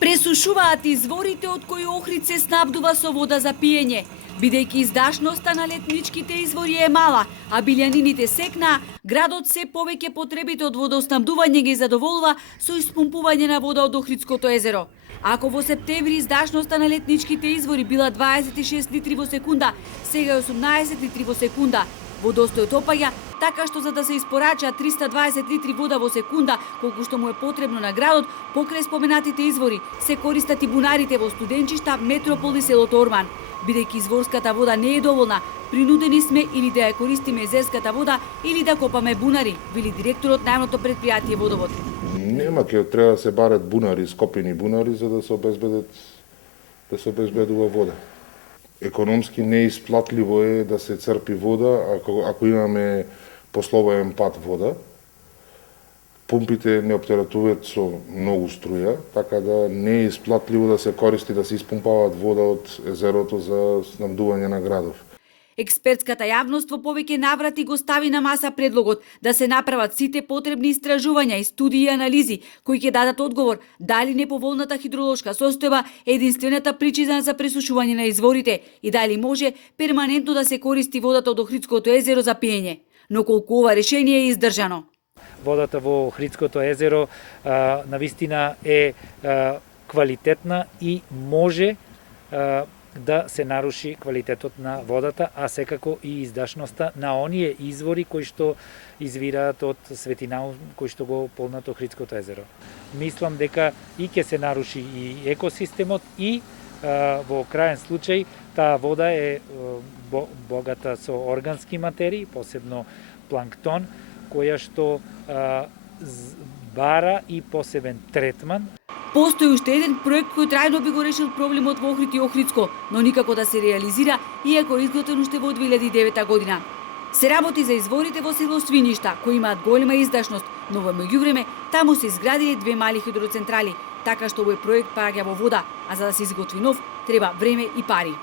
Пресушуваат изворите од кои Охрид се снабдува со вода за пиење. Бидејќи издашноста на летничките извори е мала, а билјанините секнаа, градот се повеќе потребите од водоснабдување ги задоволува со испумпување на вода од Охридското езеро. Ако во септември издашноста на летничките извори била 26 литри во секунда, сега е 18 литри во секунда. Водостојот опаѓа, така што за да се испорачаат 320 литри вода во секунда, колку што му е потребно на градот, покрај споменатите извори, се користат и бунарите во Студенчишта, Метропол и селото Орман. Бидејќи изворската вода не е доволна, принудени сме или да ја користиме езерската вода, или да копаме бунари, вели директорот на јавното претпријатие Водовод. Нема, ќе треба да се барат бунари, скопени бунари, за да се обезбедува вода. Економски неисплатливо е да се црпи вода ако имаме пословен пат вода. Пумпите не оптеретуваат со многу струја, така да не е исплатливо да се користи да се испумпаваат вода од езерото за снабдување на градов. Експертската јавност во повеќе наврати го стави на маса предлогот да се направат сите потребни истражувања и студии и анализи кои ќе дадат одговор дали неповолната хидролошка состојба е единствената причина за пресушување на изворите и дали може перманентно да се користи водата од Охридското езеро за пиење. Но колку ова решение е издржано. Водата во Охридското езеро навистина е квалитетна и може да се наруши квалитетот на водата, а секако и издашноста на оние извори кои што извираат од светина кои што го полнат Охридското езеро. Мислам дека и ќе се наруши и екосистемот и во крајен случај таа вода е богата со органски материи, посебно планктон, која што бара и посебен третман. Постои уште еден проект кој трајно би го решил проблемот во Охрид и Охридско, но никако да се реализира, иако е изготвен уште во 2009 година. Се работи за изворите во село Свиништа, кои имаат голема издашност, но во меѓувреме таму се изградиле 2 мали хидроцентрали, така што овој проект паѓа во вода, а за да се изготви нов, треба време и пари.